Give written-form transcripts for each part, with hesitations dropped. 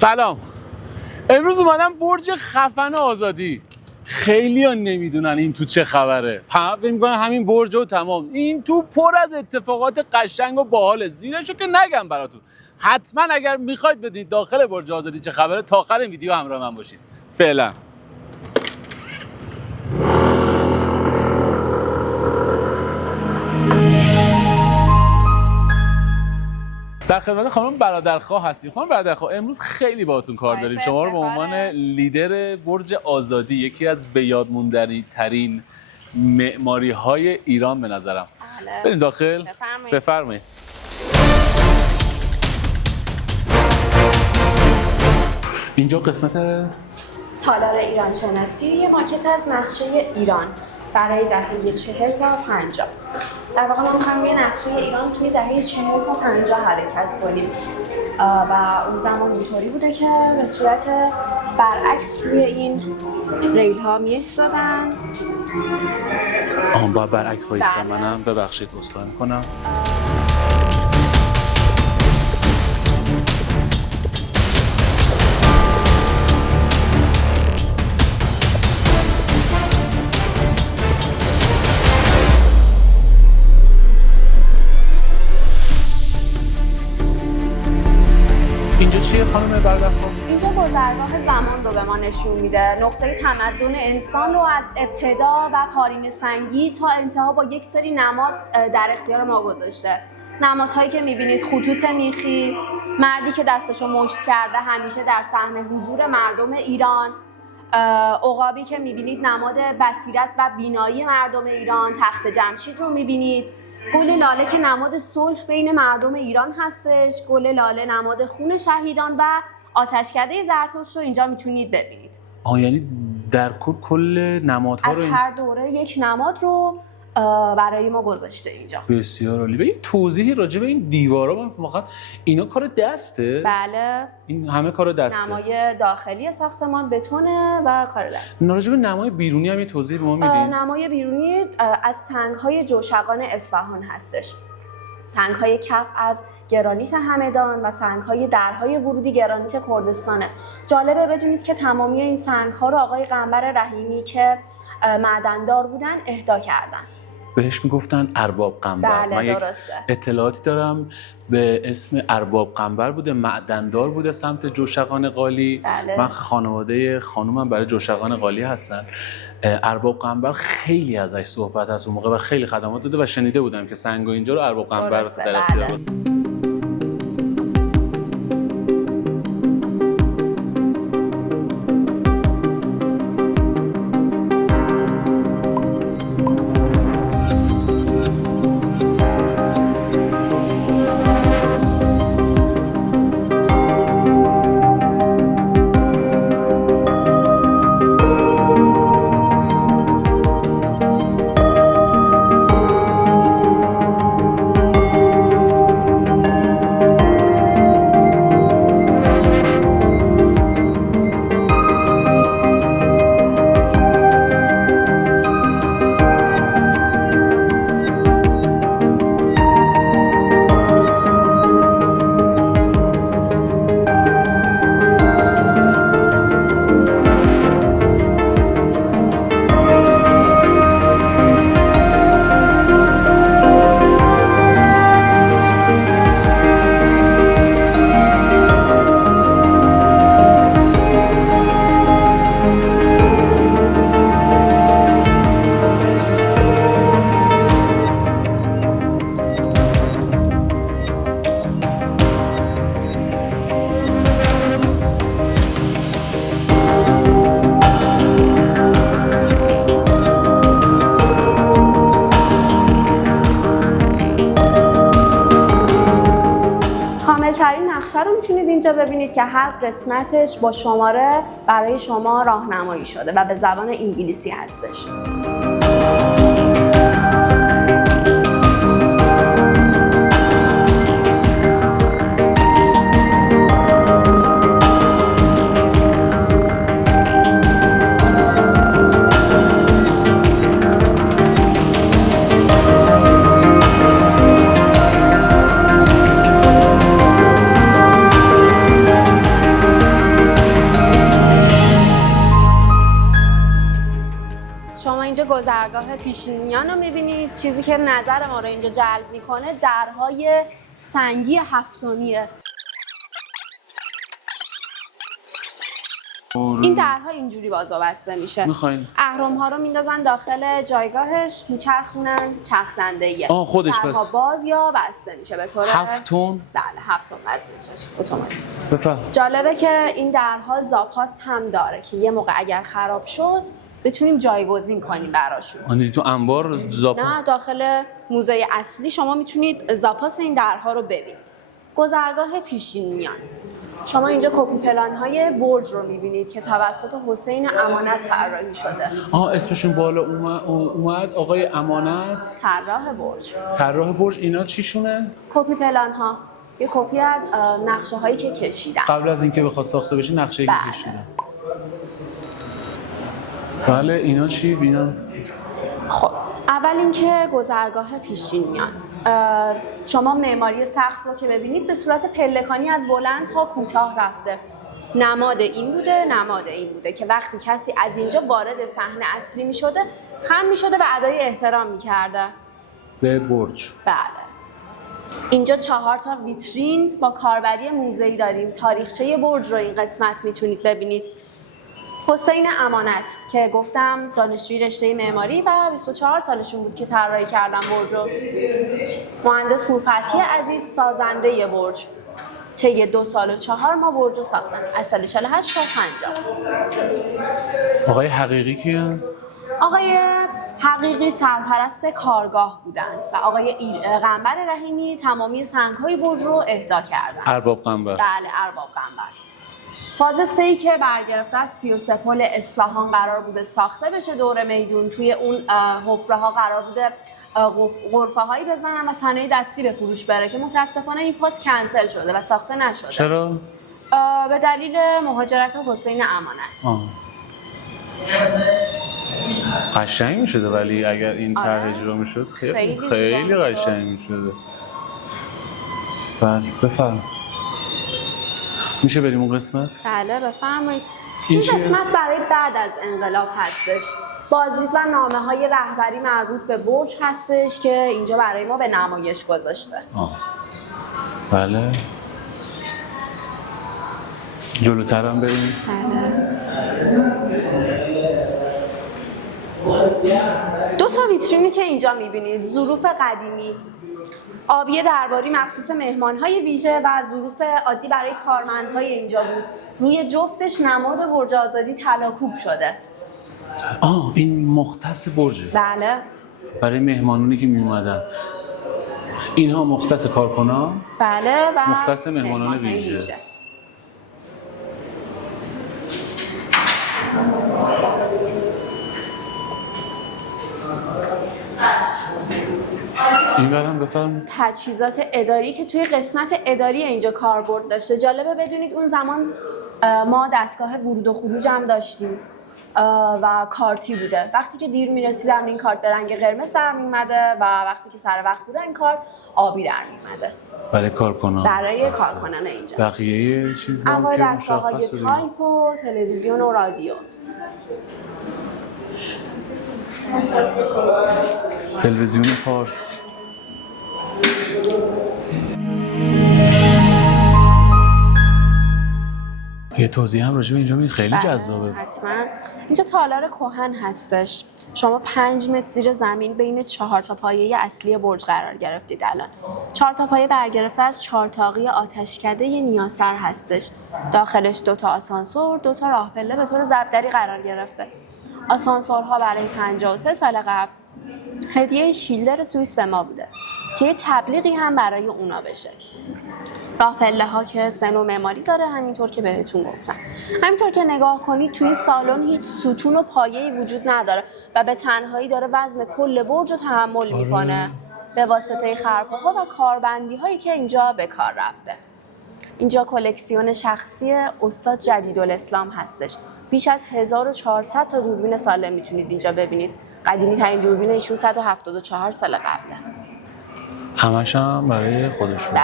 سلام. امروز اومدم برج خفن آزادی. خیلی ها نمیدونن این تو چه خبره. فکر میکنن همین برج و تمام. این تو پر از اتفاقات قشنگ و باحاله. زیرشو که نگم براتون. حتما اگر میخواید بدونید داخل برج آزادی چه خبره تا آخر این ویدیو همراه من باشید. فعلا. در خدمت خانم برادرخواه هستیم. خانم برادرخواه امروز خیلی باهاتون کار داریم. شما رو به عنوان لیدر برج آزادی، یکی از به یاد موندنی ترین معماری های ایران به نظرم. بریم داخل. بفرمایید. اینجا قسمت تالار ایران شناسی، یه ماکت از نقشه ایران برای دهه 40 تا 50. در واقع ما می‌خوایم یه نقشه ایران توی دهه 40 تا 50 حرکت کنیم و اون زمان اینطوری بوده که به صورت برعکس روی این ریل ها می‌ایستادن. با برعکس بایستم. منم ببخشید عذرخواهی می‌کنم. اینجا چیه خانم برادرخواه؟ اینجا گذرگاه زمان رو به ما نشون میده. نقطه تمدن انسان رو از ابتدا و پارین سنگی تا انتها با یک سری نماد در اختیار ما گذاشته. نمادهایی که میبینید خطوط میخی، مردی که دستشو مشت کرده همیشه در صحنه حضور مردم ایران، عقابی که میبینید نماد بصیرت و بینایی مردم ایران، تخت جمشید رو میبینید، گل لاله که نماد صلح بین مردم ایران هستش، گل لاله نماد خون شهیدان و آتشکده زرتشت رو اینجا میتونید ببینید. یعنی در کل نمادها رو از هر دوره یک نماد رو برای ما گذاشته اینجا. بسیار عالی. به این توضیحی راجع به این دیوارا واقعا اینا کار دسته؟ بله. این همه کار دسته. نمای داخلی ساختمان بتونه و کار دست. راجع به نمای بیرونی هم یه توضیح به ما میدین؟ نمای بیرونی از سنگ‌های جوشقان اصفهان هستش. سنگ‌های کف از گرانیت همدان و سنگ‌های درهای ورودی گرانیت کردستانه. جالبه بدونید که تمامی این سنگ‌ها رو آقای قنبر رحیمی که معدن‌دار بودن اهدا کردن. بهش میگفتن ارباب قنبر. بله درسته. اطلاعاتی دارم به اسم ارباب قنبر بوده، معدن‌دار بوده سمت جوشقان قالی. بله. من خانواده خانومم برای جوشقان قالی هستن. ارباب قنبر خیلی ازش صحبت هست اون موقع و خیلی خدمات داده و شنیده بودم که سنگ اینجا رو ارباب قنبر در اختیار بود. نقشه رو میتونید اینجا ببینید که هر قسمتش با شماره برای شما راهنمایی شده و به زبان انگلیسی هستش. گذرگاه پیشینیان رو میبینید. چیزی که نظر ما رو اینجا جلب میکنه درهای سنگی هفتونیه. این درها اینجوری باز و بسته میشه. اهرم ها رو میندازن داخل جایگاهش، میچرخونن، چرخ‌زنده‌ایه. خودش درها بس باز یا بسته میشه به طور 7 تن. بله 7 تن وزنشه اتوماتیک. بفهم. جالبه که این درها زاپاس هم داره که یه موقع اگر خراب شد بتونیم جایگزین کنیم براشون. آن تو انبار زاپاس؟ نه، داخل موزه اصلی شما میتونید زاپاس این درها رو ببینید. گذرگاه پیشینیان. شما اینجا کپی پلان های برج رو میبینید که توسط حسین امانت طراحی شده. اسمشون بالا اومد آقای امانت، طراح برج. اینا چیشونه؟ کپی پلان ها، یه کپی از نقشه هایی که کشیدن قبل از اینکه بخواد ساخته بشه، نقشه که کشیدن. بله اینا چی بینم؟ خب اول اینکه گذرگاه پیشینیان، شما معماری سقف رو که ببینید به صورت پلکانی از بلند تا کوتاه رفته. نماد این بوده که وقتی کسی از اینجا وارد صحنه اصلی می شده خم می شده و ادای احترام می کرده به برج. بله. اینجا 4 تا ویترین با کاربری موزه‌ای داریم. تاریخچه برج رو این قسمت میتونید ببینید. حسین امانت که گفتم دانشجوی رشته معماری و 24 سالشون بود که طراحی کردن برج رو. مهندس پورفتحی عزیز سازنده برج. طی 2 سال و 4 ماه برج رو ساختن، از سال 48 تا 50. آقای حقیقی کیه؟ آقای حقیقی سرپرست کارگاه بودن و آقای قنبر رحیمی تمامی سنگ‌های برج رو اهدا کردن. ارباب قنبر. بله ارباب قنبر. فاز 3 که برگرفته از 33 پل اصفهان قرار بوده ساخته بشه دور میدون. توی اون حفره ها قرار بوده غرفه هایی بزنن و صنایع دستی به فروش بره که متاسفانه این فاز کنسل شده و ساخته نشده. چرا؟ به دلیل مهاجرت حسین امانت. قشنگ میشده ولی اگر این طرح اجرا میشد خیلی قشنگ میشده. بله بفرم. میشه بریم اون قسمت؟ بله بفرمایید. این قسمت برای بعد از انقلاب هستش. بازدید و نامه‌های رهبری مربوط به برج هستش که اینجا برای ما به نمایش گذاشته. بله. جلوتر هم بریم. بله. 2 تا ویترینی که اینجا می‌بینید، ظروف قدیمی، آبی درباری مخصوص مهمان‌های ویژه و ظروف عادی برای کارمندهای اینجا بود. روی جفتش نماد برج آزادی طلاکوب شده. این مختص برجه. بله. برای مهمانانی که می اومدن. اینها مختص کارکنان. بله و مختص مهمانان ویژه. این برم بفرمایید. تجهیزات اداری که توی قسمت اداری اینجا کاربرد داشته. جالبه بدونید اون زمان ما دستگاه ورود و خروج هم داشتیم و کارتی بوده. وقتی که دیر میرسیدم این کارت به رنگ قرمز در میومده و وقتی که سر وقت بوده این کارت آبی در میومده. برای کارکنان اینجا. بقیه چیزا انواع دستگاه‌های تایپ و تلویزیون و رادیو. تلویزیون پارس. یه توضیح هم راجع به اینجا خیلی جذابه. حتما. اینجا تالار کهن هستش. شما 5 متر زیر زمین بین 4 تا پایه اصلی برج قرار گرفتید. الان 4 تا پایه برگرفته از 4 تاقی آتشکده نیاسر هستش. داخلش 2 تا آسانسور، 2 تا راهپله به طور ضربدری قرار گرفته. آسانسورها برای 53 سال قبل هدیه شیلدر سوئیس به ما بوده که یه تبلیغی هم برای اونا بشه. راه پله ها که سن و معماری داره، همینطور که بهتون گفتم. همینطور که نگاه کنید توی این سالن هیچ ستون و پایه‌ای وجود نداره و به تنهایی داره وزن کل برج رو تحمل میکنه به واسطه خرپاها و کاربندی هایی که اینجا به کار رفته. اینجا کلکسیون شخصی استاد جدیدالاسلام هستش. بیش از 1400 تا دوربین سالم میتونید اینجا ببینید. قدیمی ترین دوربین ایشون 174 سال قبله. همش هم برای خودشون.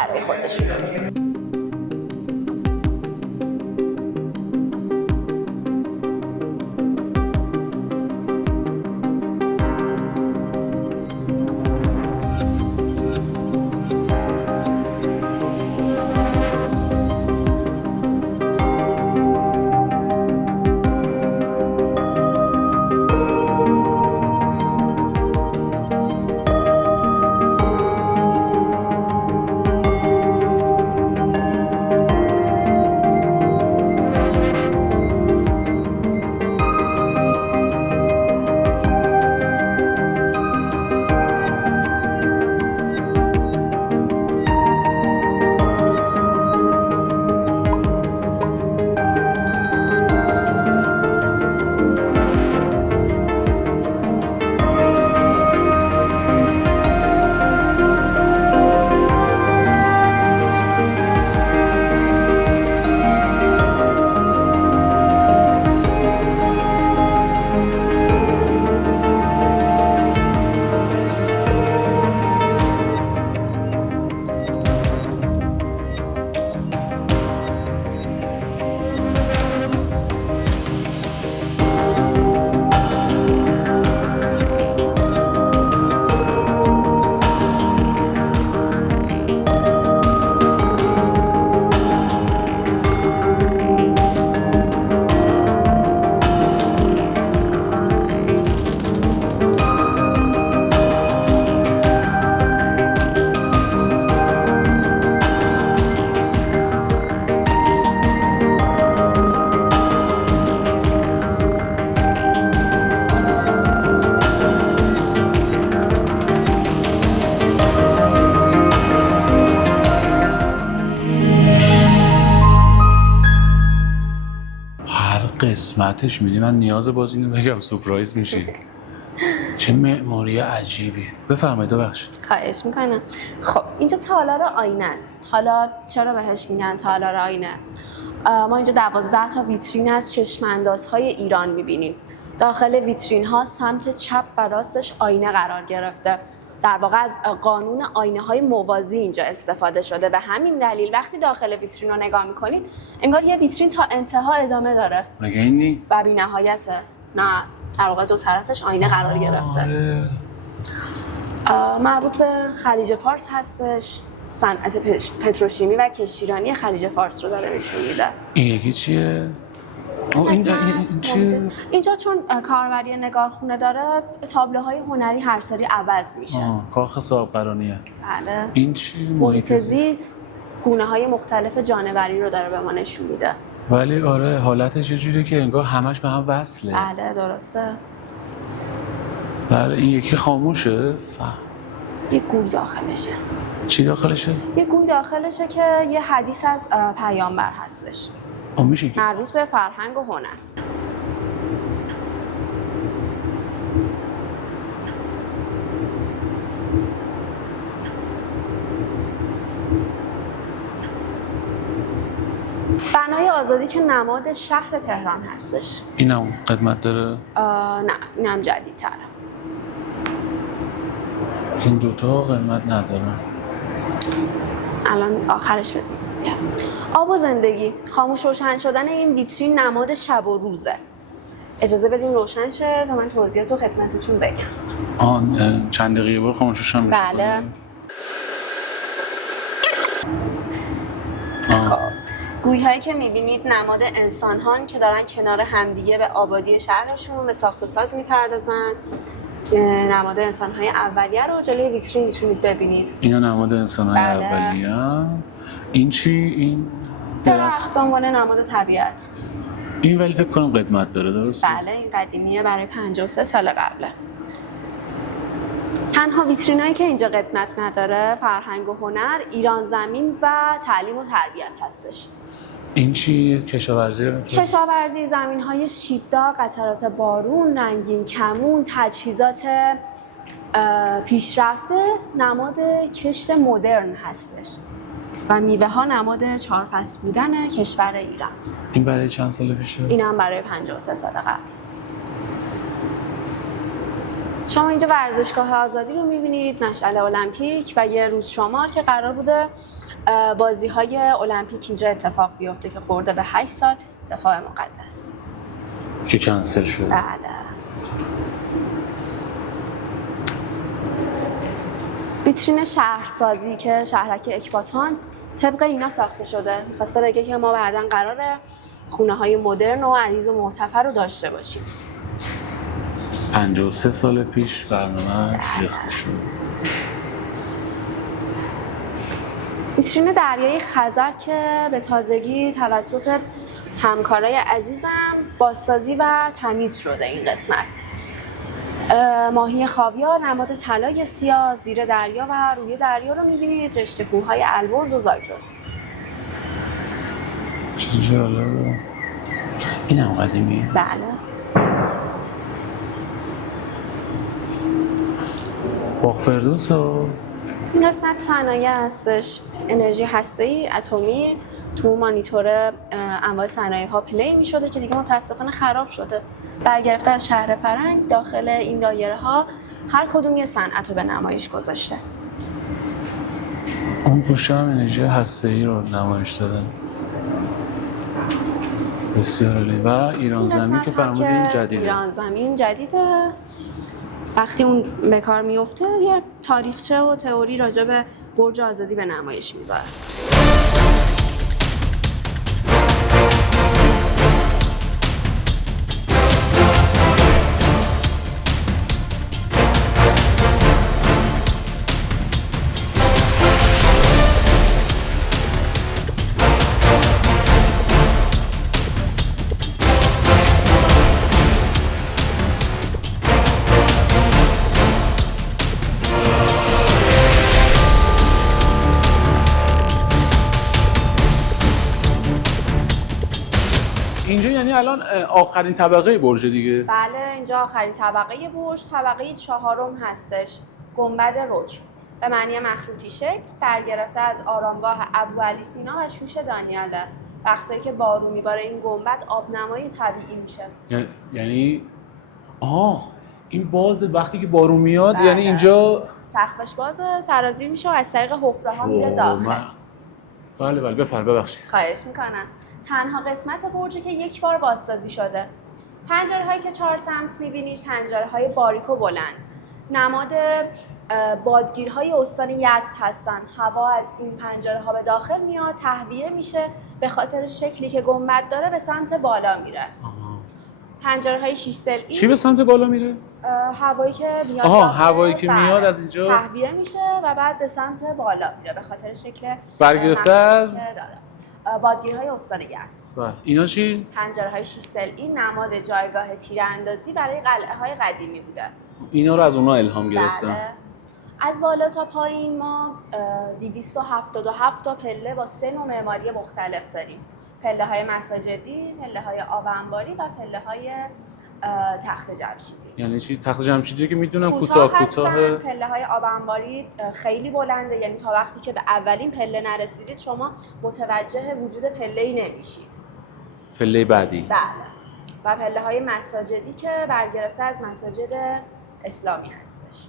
قسمتش میدی من نیاز باز اینو بگم سورپرایز میشی. چه معماری عجیبی. بفرمایید ببخشید. خواهش میکنم. خب اینجا تالار آینه است. حالا چرا بهش میگن تالار آینه؟ ما اینجا 12 تا ویترین از چشم‌اندازهای ایران میبینیم. داخل ویترین ها سمت چپ و راستش آینه قرار گرفته. در واقع از قانون آینه های موازی اینجا استفاده شده. به همین دلیل وقتی داخل ویترین رو نگاه میکنید انگار یه ویترین تا انتها ادامه داره. مگه اینی؟ و بی نهایته. نه، در واقع دو طرفش آینه قرار گرفته. آره. مربوط به خلیج فارس هستش. صنعت پتروشیمی و کشتیرانی خلیج فارس رو داره نشون میده. این یکی چیه؟ این چیه؟ اینجا چون کاربری نگارخونه داره تابلوهای هنری هر سری عوض میشه. کاخ صاحبقرانیه. بله. این چی؟ محیط زیست گونه های مختلف جانوری رو داره به ما نشون میده. ولی آره حالتش یه جوریه که انگار همش به هم وصله. بله درسته. بله این یکی خاموشه. یه گوی داخلشه. چی داخلشه؟ یه گوی داخلشه که یه حدیث از پیامبر هستش. میشه مربوط به فرهنگ و هنر. بنای آزادی که نماد شهر تهران هستش. اینم قدمت داره؟ نه اینم جدیدتره. این دوتا قدمت نداره. الان آخرش بدیم. آب و زندگی. خاموش روشن شدن این ویترین نماد شب و روزه. اجازه بدیم روشن شه تا من توضیحات رو خدمتتون بگم. چند دقیقه بار خاموشش هم میشه. بله. خب گویی هایی که میبینید نماد انسان هان که دارن کنار همدیگه به آبادی شهرشون به ساخت و ساز میپردازن. نماد انسان های اولیه رو جلوی ویترین میتونید ببینید. اینا نماد انسان های اولیه. این چی؟ این درخت عنوان نماد طبیعت. این ولی فکر کنم قدمت داره درسته؟ بله این قدیمیه، برای 53 سال قبله. تنها ویترین هایی که اینجا قدمت نداره فرهنگ و هنر، ایران زمین و تعلیم و تربیت هستش. این چی؟ کشاورزی؟ کشاورزی، زمین های شیبدار، قطرات بارون، رنگین کمون، تجهیزات پیشرفته نماد کشت مدرن هستش و میوه ها نماد 4 فصل بودن کشور ایران. این برای چند سال پیشه؟ این هم برای 53 سال قبل. شما اینجا ورزشگاه آزادی رو میبینید، مشعل المپیک و یه روز شمار که قرار بوده بازی‌های المپیک اینجا اتفاق بیفته که خورده به 8 سال دفاع مقدس که کنسل شد. بله. ویترین شهرسازی که شهرک اکباتان طبق اینا ساخته شده. می‌خواسته بگه که ما بعداً قراره خونه‌های مدرن و عریض و مرتفع رو داشته باشیم. 53 سال پیش برنامه ریخته شد. ویترین دریای خزر که به تازگی توسط همکارای عزیزم بازسازی و تمیز شده. این قسمت ماهی خاویار نماد طلای سیاه زیر دریا و روی دریا رو می‌بینید. رشته کوه‌های البرز و زاگرس. چه جالبه. اینم قدیمیه. بله. باغ فردوس ها. این قسمت صنایع هستش. انرژی هسته‌ای اتمی تو مانیتور انواع صنایع ها پلی می شده که دیگه متاسفانه خراب شده. برگرفته از شهر فرنگ داخل این دایره ها هر کدوم یه صنعت رو به نمایش گذاشته. اون گوشه هم انرژی هسته‌ای رو نمایش دادن. بسیار عالی. و ایران زمین که فرمودین جدیده. ایران زمین جدیده. وقتی اون به کار میفته یه تاریخچه و تئوری راجع به برج آزادی به نمایش میذاره. اینجا یعنی الان آخرین طبقه برج دیگه؟ بله اینجا آخرین طبقه برج، طبقه 4 هستش. گنبد رک به معنی مخروطی شکل، برگرفته از آرامگاه ابوعلی سینا و شوش دانیاله. وقتی که بارون میباره این گنبد آبنمای طبیعی میشه. یعنی این باز وقتی که بارون میاد بله. یعنی اینجا سقفش بازه، سرازیر میشه و از طریق حفره ها میره داخل. بله ببخشید. خواهش میکنم. تنها قسمت برجی که یک بار بازسازی شده. پنجره هایی که 4 سمت میبینید پنجره های باریک و بلند. نماد بادگیرهای استان یزد هستن. هوا از این پنجره ها به داخل میاد، تهویه میشه، به خاطر شکلی که گنبد داره به سمت بالا میره. پنجره های 6 ضلعی. چی به سمت بالا میره؟ هوایی که میاد هوایی که میاد از اینجا تهویه میشه و بعد به سمت بالا میره به خاطر شکل برگرفته از بادگیرهای استان یزد. اینا چی؟ پنجره های 6 ضلعی نماد جایگاه تیراندازی برای قلعه های قدیمی بوده. اینا رو از اونا الهام گرفتن. بله. از بالا تا پایین ما 277 تا پله با 3 نوع معماری مختلف داریم. پله های مساجدی، پله های آب انباری و پله های تخت جمشیدی. یعنی چی؟ تخت جمشیدی که میدونم کوتاه پله های آب انباری خیلی بلنده، یعنی تا وقتی که به اولین پله نرسیدید شما متوجه وجود پله‌ای نمیشید. پله بعدی. بله. و پله های مساجدی که برگرفته از مساجد اسلامی هستش.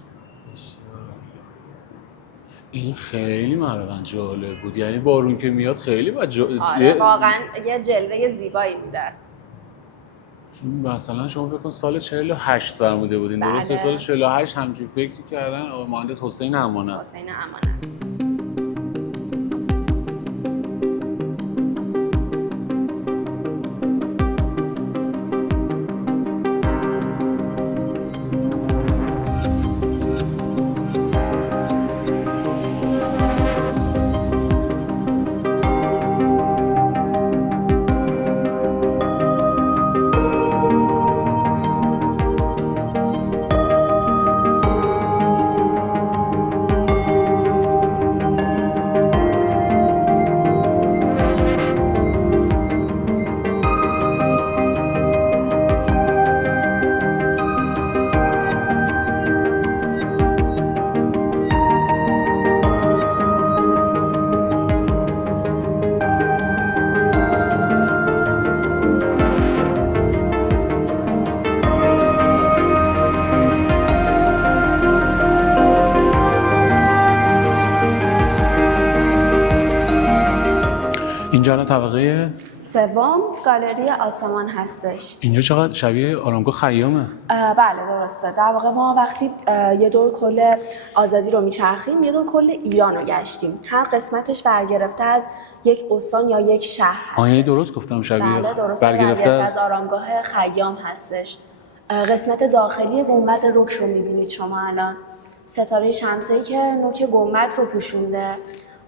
این خیلی مرغن جالب بود، یعنی بارون که میاد خیلی آره واقعا یه جلوه زیبایی بوده. مثلا شما بکن سال 48 فرموده بودین. بله. درسته؟ سال 48 همچین فکری کردن آقای مهندس حسین امانت. اینجا الان طبقه سوم گالری آسمان هستش. اینجا چقدر شبیه آرامگاه خیامه. بله درسته. در واقع ما وقتی یه دور کل آزادی رو میچرخیم یه دور کل ایران رو گشتیم. هر قسمتش برگرفته از یک استان یا یک شهر هست. یعنی درست گفتم شبیه؟ بله درسته. برگرفته از آرامگاه خیام هستش. قسمت داخلی گنبد رک رو میبینید شما الان. ستاره شمسه‌ای که نوک گنبد رو پوشونده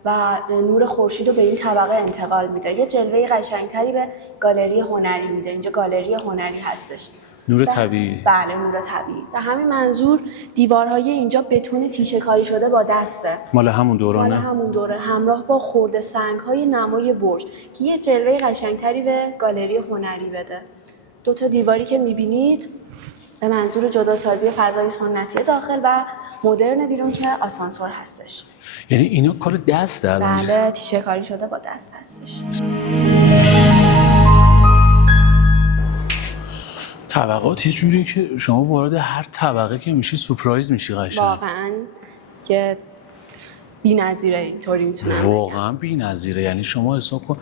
و نور خورشید رو به این طبقه انتقال میده. یه جلوه قشنگتری به گالری هنری میده. اینجا گالری هنری هستش. نور طبیعی. بله نور طبیعی. و همین منظور دیوارهای اینجا بتون تیشه کاری شده با دسته. مال همون دورانه. مال همون دوره، همراه با خرده سنگ‌های نمای برج که یه جلوه قشنگتری به گالری هنری بده. 2 تا دیواری که میبینید به منظور جداسازی فضای سنتی داخل و مدرن بیرون که آسانسور هستش. یعنی اینا کار دست دارن؟ بله تیشه کاری شده با دست هستش. طبقات یه جوری که شما وارد هر طبقه که میشی سورپرایز میشی قشنگ. واقعا که بی‌نظیره اینطوری میتونم واقعا بی‌نظیره. یعنی شما حساب کن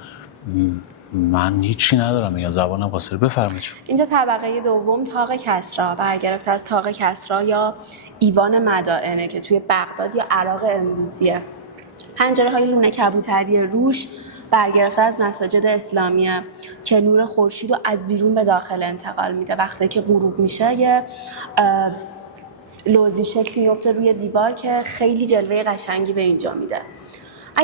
من هیچی ندارم میگم زبانم قاصر. بفرمایید. اینجا طبقه دوم طاق کسری برگرفته از طاق کسری یا ایوان مدائنه که توی بغداد یا عراق امروزیه. پنجره های لونه کبوتری روش برگرفته از مساجد اسلامیه که نور خورشید رو از بیرون به داخل انتقال میده. وقتی که غروب میشه یه لوزی شکل میفته روی دیوار که خیلی جلوه قشنگی به اینجا میده.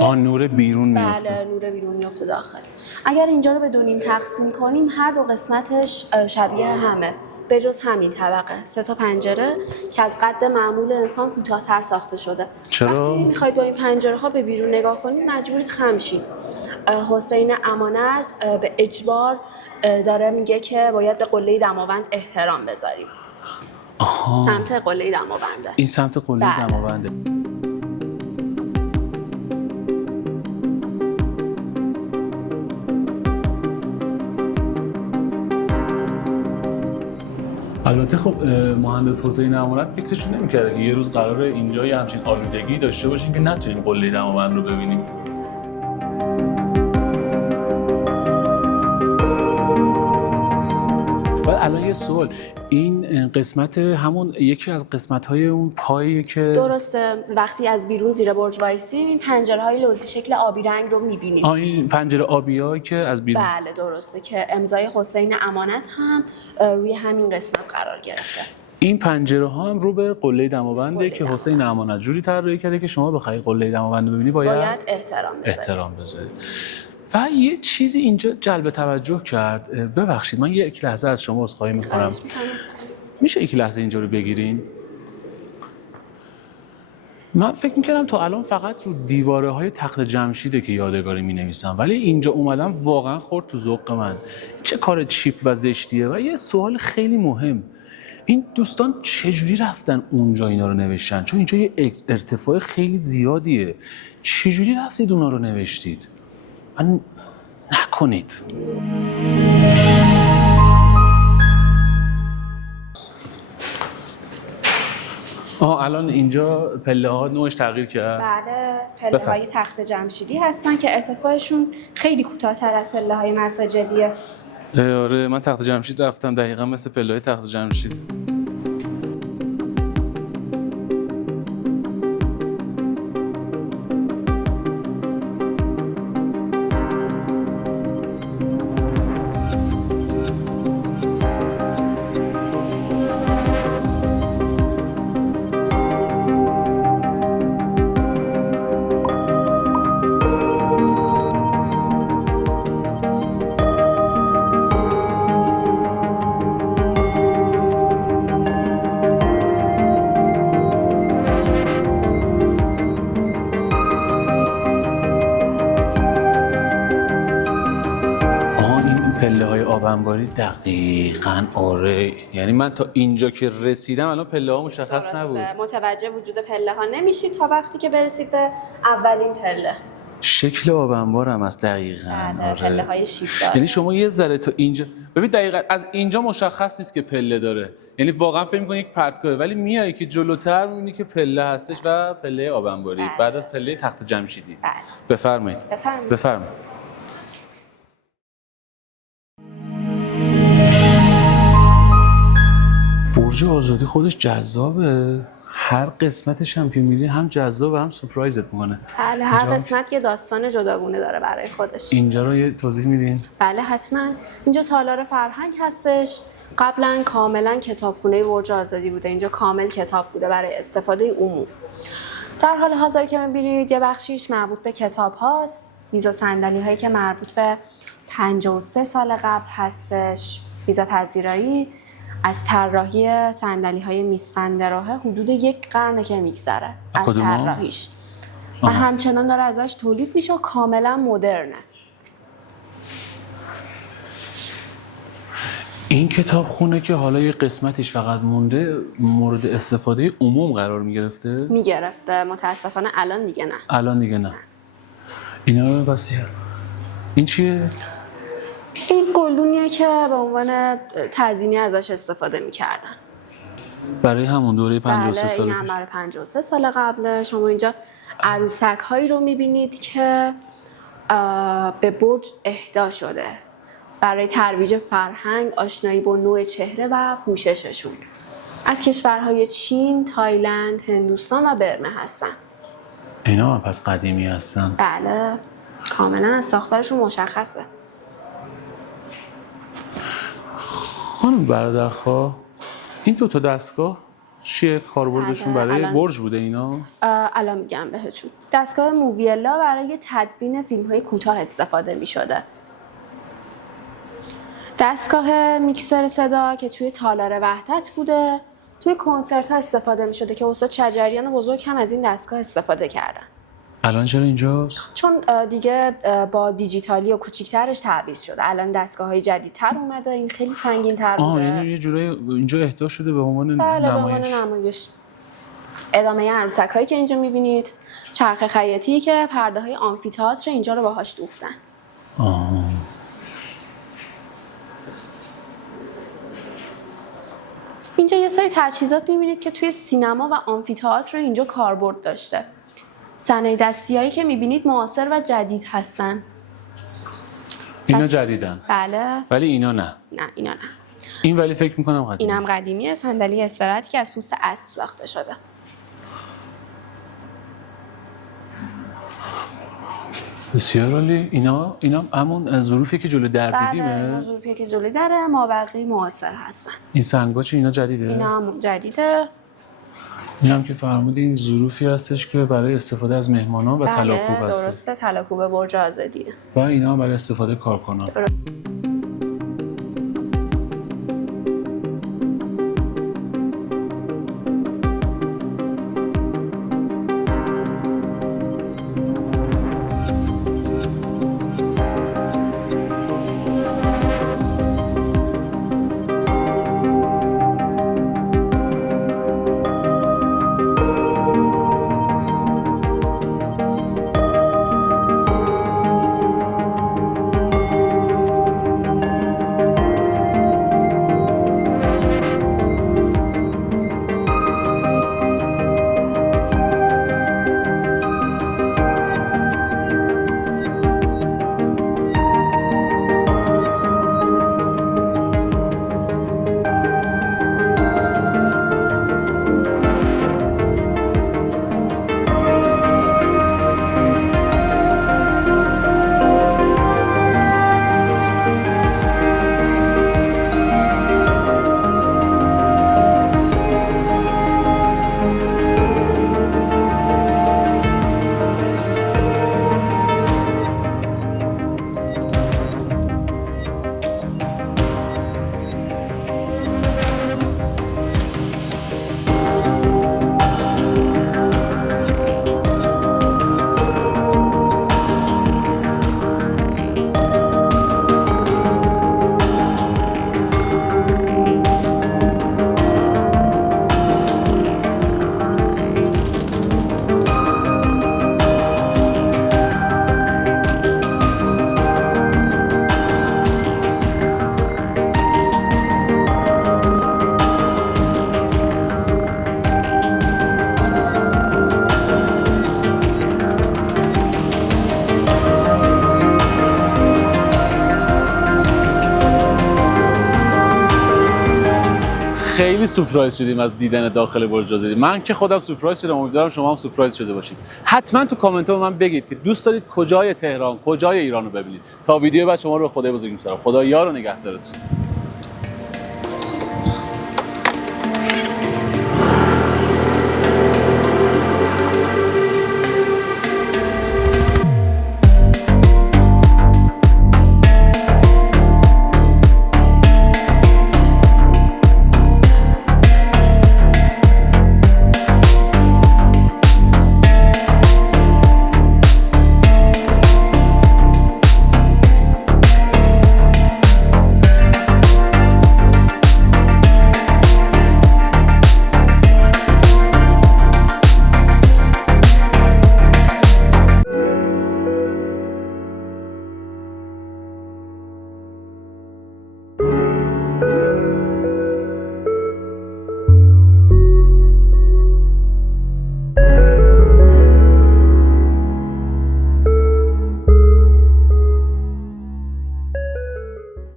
نور بیرون میفته. بله نور بیرون میفته داخل. اگر اینجا رو به 2 نیم تقسیم کنیم هر 2 قسمتش شبیه همه به جز همین طبقه. 3 تا پنجره که از قد معمول انسان کوتاه‌تر ساخته شده. چرا؟ وقتی میخواید با این پنجره ها به بیرون نگاه کنید مجبورید خم شید. حسین امانت به اجبار داره میگه که باید به قله دماوند احترام بذاریم. سمت قله دماونده. این سمت قله دماونده. البته خب مهندس حسین امانت فکرشون نمی‌کرده که یه روز قراره اینجا یه همچین آلودگی داشته باشیم که نتونیم قله دماوند رو ببینیم. بعد الان یه سوال، این قسمت همون یکی از قسمت‌های اون پاییه که درسته، وقتی از بیرون زیر برج وایسیم این پنجره‌های لوزی شکل آبی رنگ رو می‌بینیم. این پنجره آبیایی که از بیرون. بله درسته، که امضای حسین امانت هم روی همین قسمت قرار گرفته. این پنجره ها هم رو به قله دماونده که حسین امانت جوری طراحی کرده که شما بخوای قله دماوند رو ببینی باید احترام بذارید. و یه چیزی اینجا جلب توجه کرد. ببخشید من یک لحظه از شما عذرخواهی می‌کنم. میشه یک لحظه اینجا رو بگیرین؟ من فکر می‌کردم تا الان فقط رو دیواره‌های تخت جمشیده که یادگاری می‌نویسم، ولی اینجا اومدم واقعا خورد تو ذوق من. چه کار چیپ و زشتیه. و یه سوال خیلی مهم، این دوستان چجوری رفتن اونجا اینا رو نوشتن؟ چون اینجا یه ارتفاع خیلی زیادیه. چجوری رفتید اونا رو نوشتید؟ من نکنید. الان اینجا پله ها نوعش تغییر کرد؟ بله، پله های تخت جمشیدی هستن که ارتفاعشون خیلی کوتاه‌تر از پله های مساجدیه. آره من تخت جمشید رفتم، دقیقا مثل پله های تخت جمشید. آبنباری دقیقاً آره، یعنی من تا اینجا که رسیدم الان پله ها مشخص نبود. متوجه وجود پله ها نمیشید تا وقتی که برسید به اولین پله. شکل آبنبار هم از دقیقاً آره. پله های شیب داره. یعنی شما یه ذره تا اینجا ببین دقیقاً از اینجا مشخص نیست که پله داره، یعنی واقعا فکر می‌کنی یک پرتگاهه، ولی میای که جلوتر می‌بینی که پله هستش و پله آبنباری بعد از پله تخت جمشیدی. بفرمایید. بفرمایید. برج آزادی خودش جذابه، هر قسمتش هم که میری هم جذاب و هم سورپرایزت میکنه. بله، هر قسمت یه داستان جداگونه داره برای خودش. اینجا رو یه توضیح میدین؟ بله حتما. اینجا تالار فرهنگ هستش. قبلا کاملا کتابخونه برج آزادی بوده، اینجا کامل کتاب بوده برای استفاده عموم. در حال حاضر که میبینید یه بخشیش مربوط به کتاب هاست، میز و صندلی هایی که مربوط به 53 سال قبل هستش. میز پذیرایی از طراحی صندلی‌های میسفندراه حدود 1 قرنه که میگذره از طراحیش و همچنان داره ازش تولید میشه و کاملا مدرنه. این کتاب خونه که حالا یه قسمتش فقط مونده مورد استفاده عموم قرار میگرفته متاسفانه الان دیگه نه. اینا بس این چیه؟ این گلدونیه که به عنوان تزیینی ازش استفاده میکردن برای همون دوره 53 سال. این هم برای 53 سال قبله. شما اینجا عروسک هایی رو میبینید که به برج اهدا شده برای ترویج فرهنگ، آشنایی با نوع چهره و پوشششون. از کشورهای چین، تایلند، هندوستان و برمه هستن. اینا پس قدیمی هستن؟ بله، کاملا از ساختارشون مشخصه. خانم برادرخواه، این دوتا دستگاه چیه کاربردشون برای برج بوده اینا؟ الان میگم بهتون. دستگاه موویلا برای تدوین فیلم‌های کوتاه استفاده می‌شده. دستگاه میکسر صدا که توی تالار وحدت بوده، توی کنسرت‌ها استفاده می‌شده که استاد شجریان بزرگ هم از این دستگاه استفاده کردن. الان چرا اینجاست؟ چون دیگه با دیجیتالی و کوچیک‌ترش تعویض شده. الان دستگاه‌های جدیدتر اومده، این خیلی سنگین‌تر بوده. یعنی یه جورایی اینجا اهدا شده به عنوان بله، به نمایش. عنوان نمایش. ادامه عروسک‌هایی که اینجا می‌بینید، چرخ خیاطی که پرده‌های آمفی‌تئاتر اینجا رو باهاش دوختن. اینجا یه سری تجهیزات می‌بینید که توی سینما و آمفی‌تئاتر اینجا کاربرد داشته. صنایع دستی‌هایی که می‌بینید معاصر و جدید هستن. اینا جدیدن. بله. ولی اینا نه. نه اینا نه. این ولی فکر می‌کنم قدیمی. اینم قدیمیه، صندلی استراحتی که از پوست اسب ساخته شده. بسیار عالی. اینا همون ظروفی که جلو در دیدیمه. بله، اینا ظروفی که جلوی دره، مابقی معاصر هستن. این سنگا چه اینا جدیده؟ اینا هم جدیده. اینم که فرمودی این ظروفی هستش که برای استفاده از مهمانان و طلاکوب هست. درسته، طلاکوب برج آزادیه. و اینا هم برای استفاده کارکنان. خیلی سورپرایز شدیم از دیدن داخل برج آزادی. من که خودم سورپرایز شدم، امیدوارم شما هم سورپرایز شده باشید. حتما تو کامنت ها به من بگید که دوست دارید کجای تهران، کجای ایران رو ببینید تا ویدیو بعد شما رو به خدای بزرگ می‌سپارم. خدا یار و نگهدارتون.